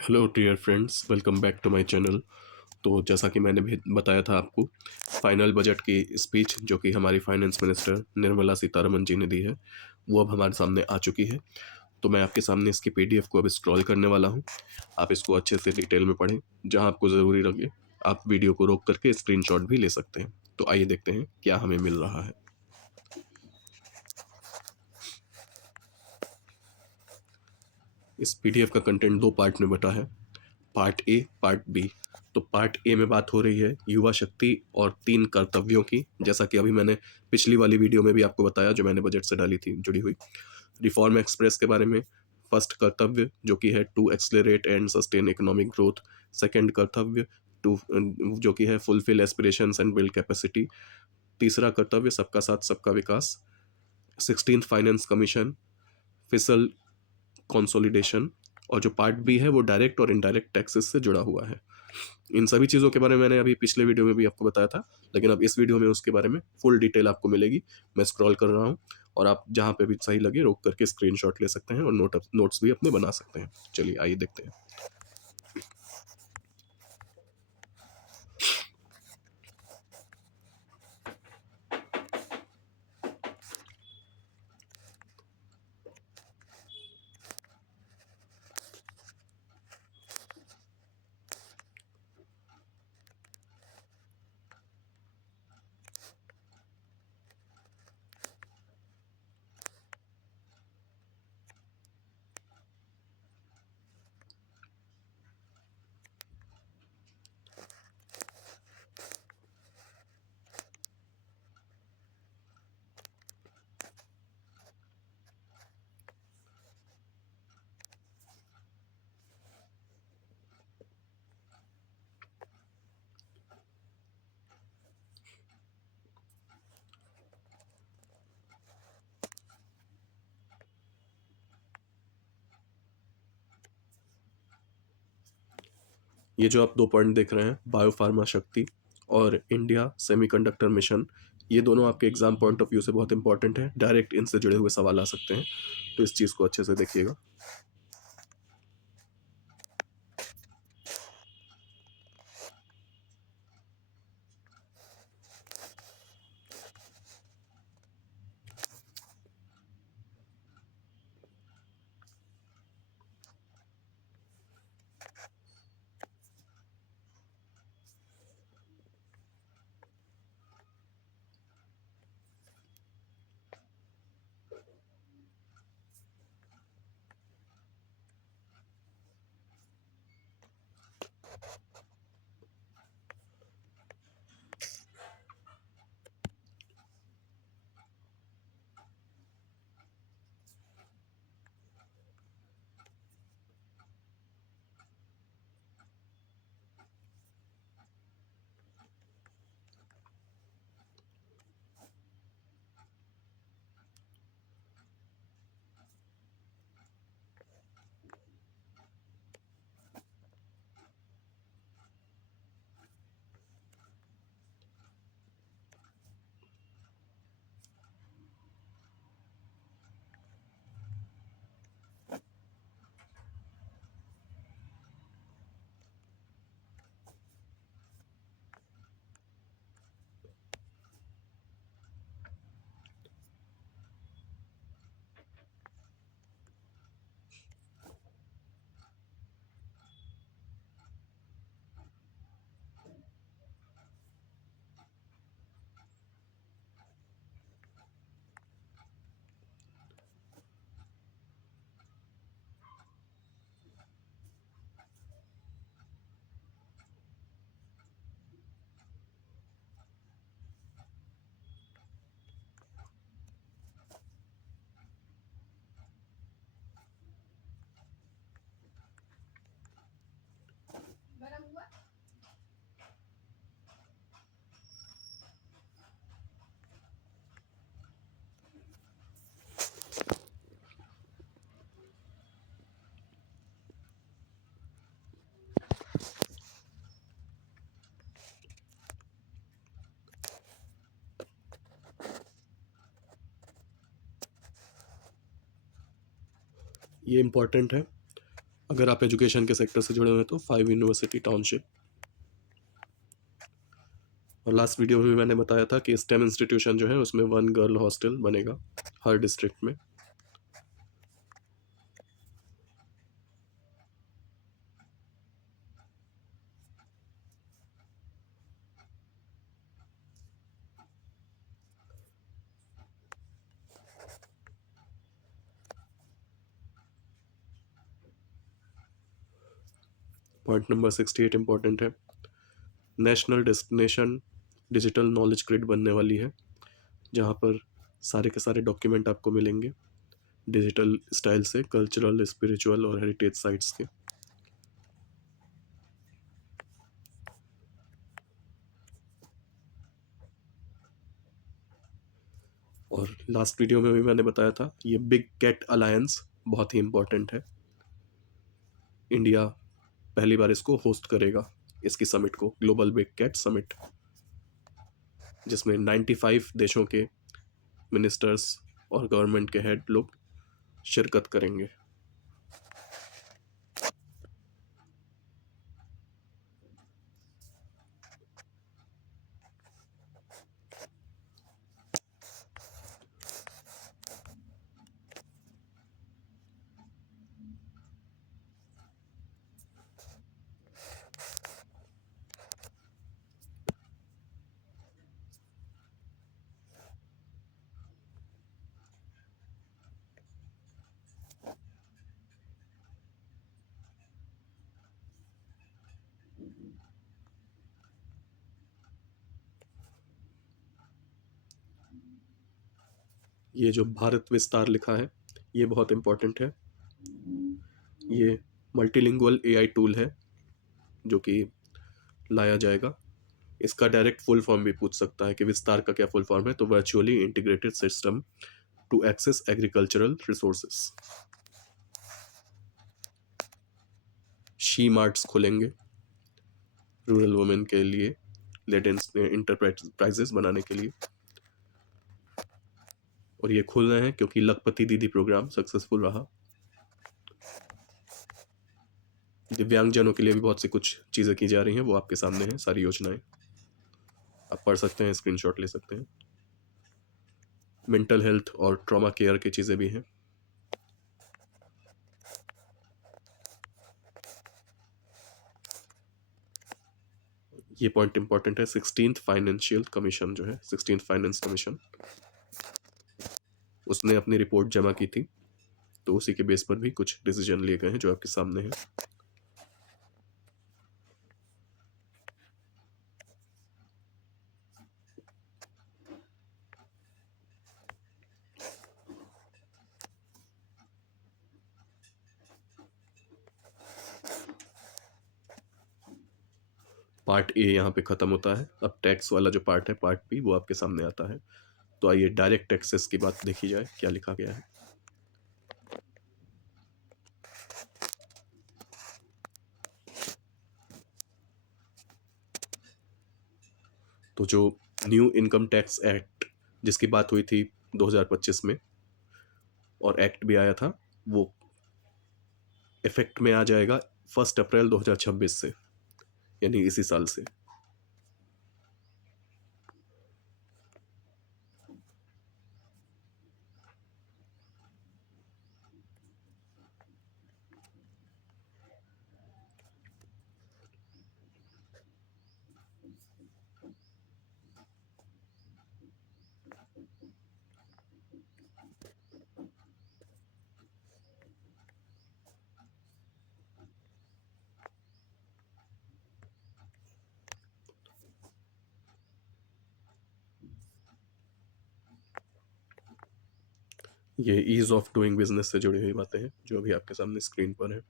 Hello dear friends, welcome back to my channel. तो जैसा कि मैंने भी बताया था आपको, फाइनल बजट की स्पीच जो कि हमारी फाइनेंस मिनिस्टर निर्मला सीतारमन जी ने दी है, वो अब हमारे सामने आ चुकी है। तो मैं आपके सामने इसकी पीडीएफ को अब स्क्रॉल करने वाला हूँ। आप इसको अच्छे से डिटेल में पढ़ें, जहाँ आपको ज़रूरी लगे आप वीडियो को रोक करके स्क्रीनशॉट भी ले सकते हैं। तो आइए देखते हैं क्या हमें मिल रहा है। इस पीडीएफ का कंटेंट दो पार्ट में बटा है, पार्ट ए, पार्ट बी। तो पार्ट ए में बात हो रही है युवा शक्ति और 3 कर्तव्यों की, जैसा कि अभी मैंने पिछली वाली वीडियो में भी आपको बताया जो मैंने बजट से डाली थी जुड़ी हुई। रिफॉर्म एक्सप्रेस के बारे में फर्स्ट कर्तव्य जो कि है to accelerate and sustain economic growth. Second कर्तव्य टू जो कि है fulfil aspirations and build capacity. तीसरा कर्तव्य सबका साथ सबका विकास। 16th finance commission, fiscal consolidation. और जो पार्ट बी है वो डायरेक्ट और इनडायरेक्ट टैक्सेस से जुड़ा हुआ है। इन सभी चीज़ों के बारे में मैंने अभी पिछले वीडियो में भी आपको बताया था, लेकिन अब इस वीडियो में उसके बारे में फुल डिटेल आपको मिलेगी। मैं स्क्रॉल कर रहा हूँ और आप जहाँ पे भी सही लगे रोक करके स्क्रीनशॉट ले सकते हैं और नोट्स भी अपने बना सकते हैं। चलिए आइए देखते हैं। ये जो आप दो पॉइंट देख रहे हैं, बायोफार्मा शक्ति और इंडिया सेमीकंडक्टर मिशन, ये दोनों आपके एग्जाम पॉइंट ऑफ व्यू से बहुत इंपॉर्टेंट है। डायरेक्ट इनसे जुड़े हुए सवाल आ सकते हैं, तो इस चीज़ को अच्छे से देखिएगा। ये इम्पॉर्टेंट है। अगर आप एजुकेशन के सेक्टर से जुड़े हुए हैं तो 5 यूनिवर्सिटी टाउनशिप। और लास्ट वीडियो में भी मैंने बताया था कि स्टेम इंस्टीट्यूशन जो है उसमें 1 गर्ल हॉस्टल बनेगा हर डिस्ट्रिक्ट में। पॉइंट नंबर 68 इंपॉर्टेंट है। National destination digital knowledge grid बनने वाली है, जहाँ पर सारे के सारे डॉक्यूमेंट आपको मिलेंगे डिजिटल स्टाइल से, कल्चरल, स्पिरिचुअल और हेरिटेज साइट्स के। और लास्ट वीडियो में भी मैंने बताया था ये बिग कैट अलायंस बहुत ही इंपॉर्टेंट है। इंडिया पहली बार इसको होस्ट करेगा, इसकी समिट को, ग्लोबल बिग कैट समिट, जिसमें 95 देशों के मिनिस्टर्स और गवर्नमेंट के हेड लोग शिरकत करेंगे। ये जो भारत विस्तार लिखा है ये बहुत इंपॉर्टेंट है। ये मल्टीलिंगुअल एआई टूल है जो कि लाया जाएगा। इसका डायरेक्ट फुल फॉर्म भी पूछ सकता है कि विस्तार का क्या फुल फॉर्म है, तो virtually integrated system to access agricultural resources. She marts खुलेंगे रूरल वुमेन के लिए, लेटेंस इंटरप्राइजेस बनाने के लिए। और ये खुल रहे हैं क्योंकि लखपति दीदी प्रोग्राम सक्सेसफुल रहा। दिव्यांगजनों के लिए भी बहुत सी कुछ चीज़ें की जा रही हैं, वो आपके सामने हैं सारी योजनाएं, आप पढ़ सकते हैं, स्क्रीनशॉट ले सकते हैं। मेंटल हेल्थ और ट्रॉमा केयर की चीज़ें भी हैं। ये पॉइंट इंपॉर्टेंट है। 16th फाइनेंशियल कमीशन जो है, 16th फाइनेंस कमीशन, उसने अपनी रिपोर्ट जमा की थी, तो उसी के बेस पर भी कुछ डिसीजन लिए गए हैं जो आपके सामने हैं। पार्ट ए यहाँ पे खत्म होता है। अब टैक्स वाला जो पार्ट है, पार्ट बी, वो आपके सामने आता है। तो आइए डायरेक्ट टैक्सेस की बात देखी जाए, क्या लिखा गया है। तो जो न्यू इनकम टैक्स एक्ट जिसकी बात हुई थी 2025 में और एक्ट भी आया था, वो इफेक्ट में आ जाएगा 1 अप्रैल 2026 से, यानी इसी साल से। ये ईज ऑफ डूइंग बिजनेस से जुड़ी हुई बातें हैं जो अभी आपके सामने स्क्रीन पर है।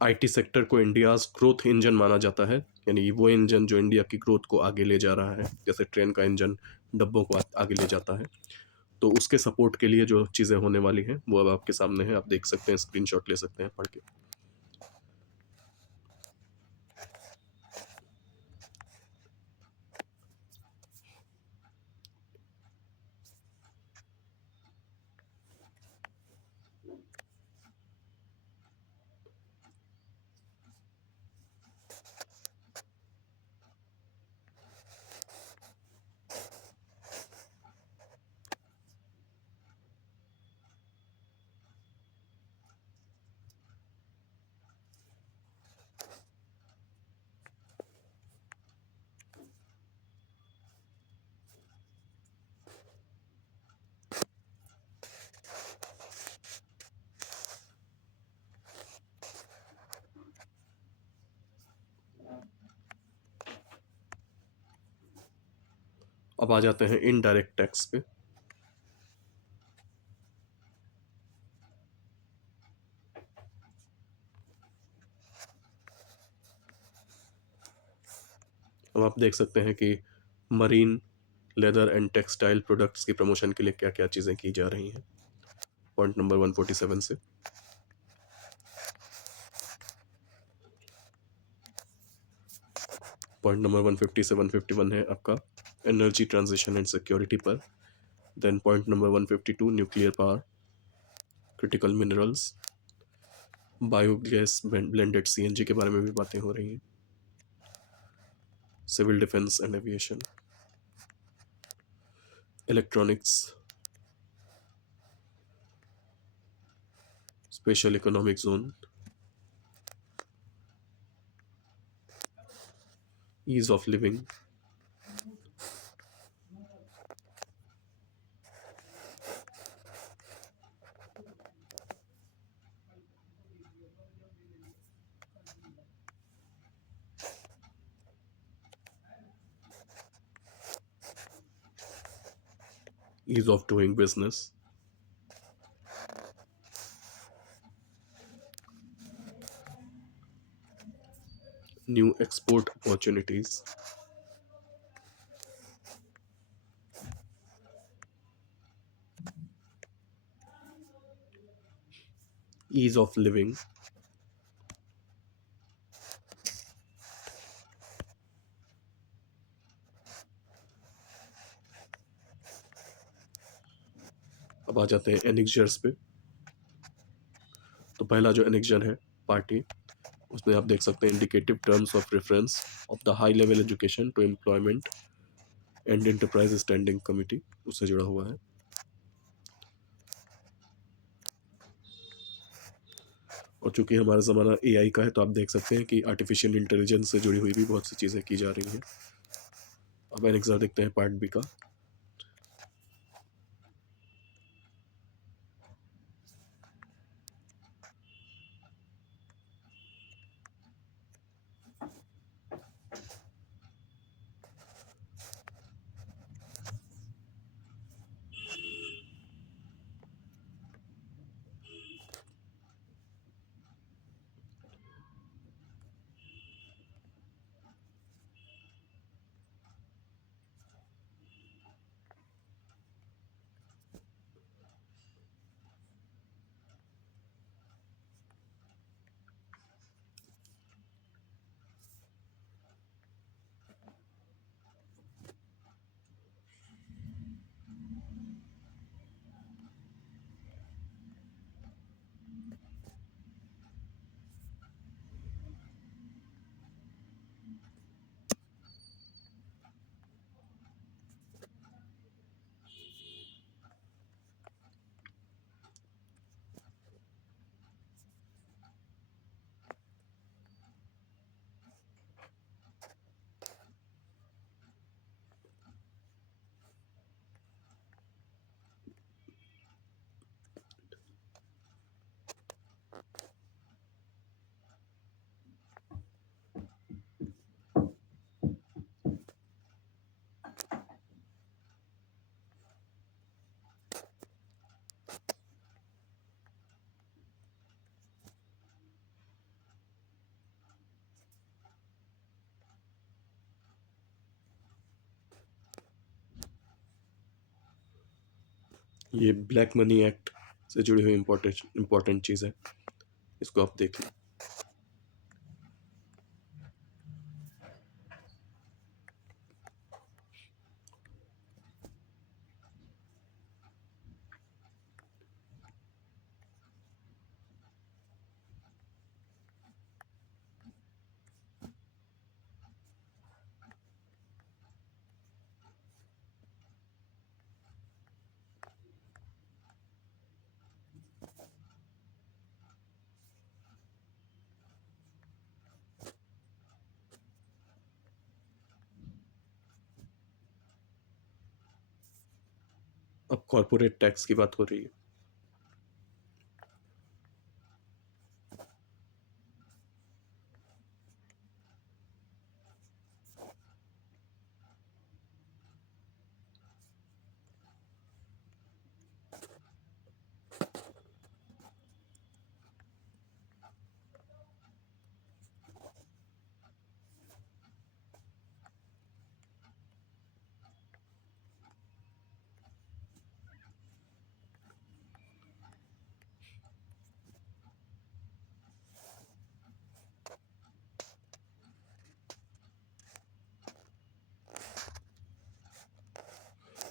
आईटी सेक्टर को इंडियाज ग्रोथ इंजन माना जाता है, यानी वो इंजन जो इंडिया की ग्रोथ को आगे ले जा रहा है, जैसे ट्रेन का इंजन डब्बों को आगे ले जाता है। तो उसके सपोर्ट के लिए जो चीज़ें होने वाली हैं वो अब आपके सामने है, आप देख सकते हैं, स्क्रीनशॉट ले सकते हैं पढ़ के। अब आ जाते हैं इनडायरेक्ट टैक्स पे। अब आप देख सकते हैं कि marine, leather and textile products की प्रमोशन के लिए क्या क्या चीज़ें की जा रही हैं, पॉइंट नंबर 147 से। पॉइंट नंबर 150 से 151 है आपका एनर्जी ट्रांजिशन एंड सिक्योरिटी पर। Then point number 152 nuclear power, critical minerals, biogas blended CNG के बारे में भी बातें हो रही हैं, civil defence and aviation, electronics, special economic zone, ease of living, ease of doing business, new export opportunities, ease of living, अब आ जाते हैं एनेक्जर्स पे। तो पहला जो एनेक्जर है पार्टी, उसमें आप देख सकते हैं indicative terms of reference of the high level education to employment and enterprise standing committee, उससे जुड़ा हुआ है। और चूंकि हमारा ज़माना एआई का है तो आप देख सकते हैं कि आर्टिफिशियल इंटेलिजेंस से जुड़ी हुई भी बहुत सी चीज़ें की जा रही हैं। अब एनेक्जर देखते हैं पार्ट बी का। ये ब्लैक मनी एक्ट से जुड़ी हुई इम्पोर्टेंट चीज़ है, इसको आप देख लें। अब कॉरपोरेट टैक्स की बात हो रही है।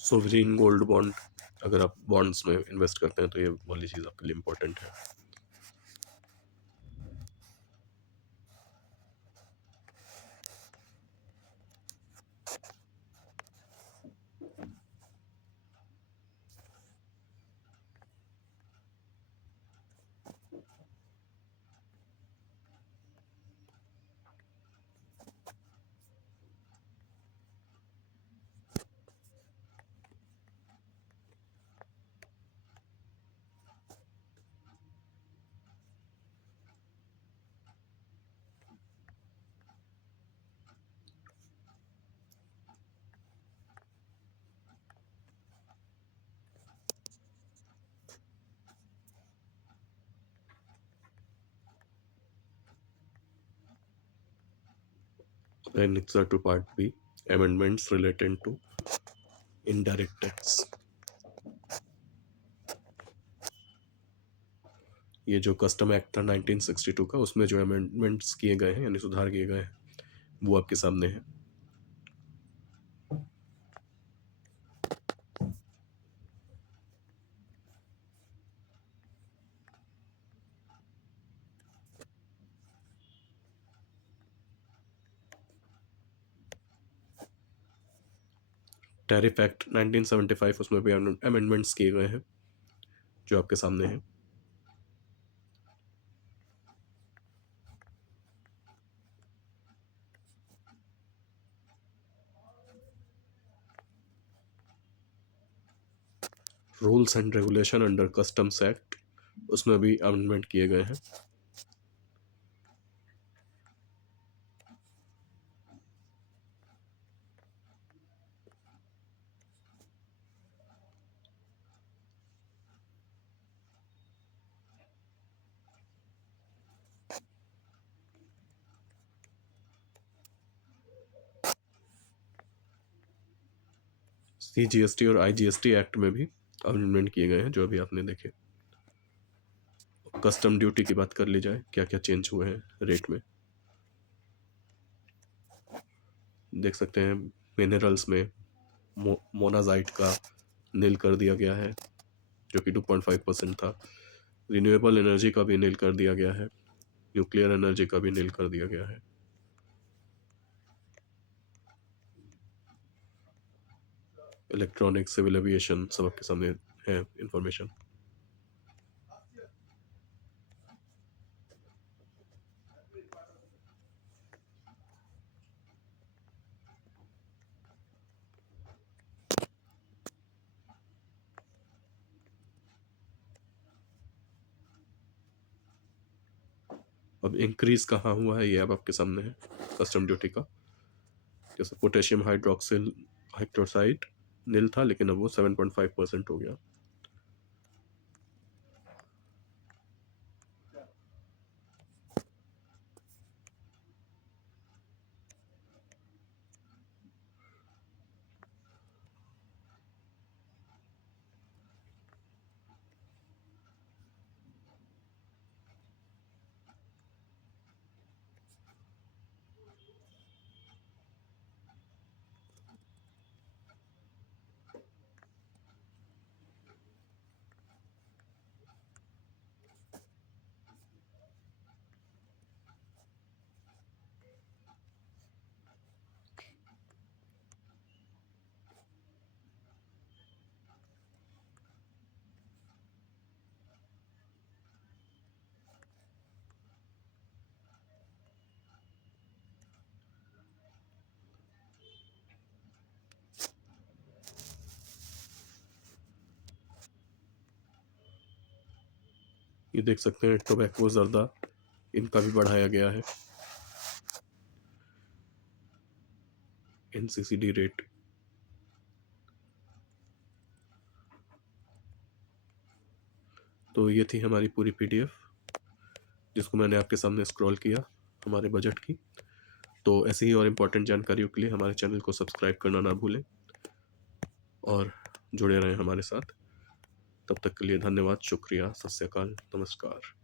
सोवरिन गोल्ड बॉन्ड, अगर आप बॉन्ड्स में इन्वेस्ट करते हैं तो ये वाली चीज़ आपके लिए इम्पोर्टेंट है। Annexure to Part B, amendments related to indirect tax। ये जो कस्टम एक्ट था 1962 का, उसमें जो अमेंडमेंट्स किए गए हैं यानी सुधार किए गए हैं, वो आपके सामने है। टैरिफ एक्ट 1975, उसमें भी अमेंडमेंट्स किए गए हैं जो आपके सामने हैं। Rules and regulation under customs act, उसमें भी अमेंडमेंट किए गए हैं। CGST और IGST एक्ट में भी अमेंडमेंट किए गए हैं जो अभी आपने देखे। कस्टम ड्यूटी की बात कर ली जाए, क्या क्या चेंज हुए हैं रेट में, देख सकते हैं। मिनरल्स में मोनाजाइट का नील कर दिया गया है जो कि 2.5% था। रिन्यूएबल एनर्जी का भी नील कर दिया गया है, न्यूक्लियर एनर्जी का भी नील कर दिया गया है। इलेक्ट्रॉनिक, सिविल एविएशन, सब आपके सामने है इंफॉर्मेशन। अब इंक्रीज कहाँ हुआ है ये अब आपके सामने है कस्टम ड्यूटी का। जैसे पोटेशियम हाइड्रोक्सिल हाइड्रोक्साइड नील था, लेकिन अब वो 7.5% हो गया। ये देख सकते हैं टोबैको, जर्दा, इनका भी बढ़ाया गया है NCCD रेट। तो ये थी हमारी पूरी PDF जिसको मैंने आपके सामने स्क्रॉल किया हमारे बजट की। तो ऐसी ही और इम्पोर्टेंट जानकारियों के लिए हमारे चैनल को सब्सक्राइब करना ना भूलें और जुड़े रहें हमारे साथ। तब तक के लिए धन्यवाद, शुक्रिया, सत श्री अकाल, नमस्कार।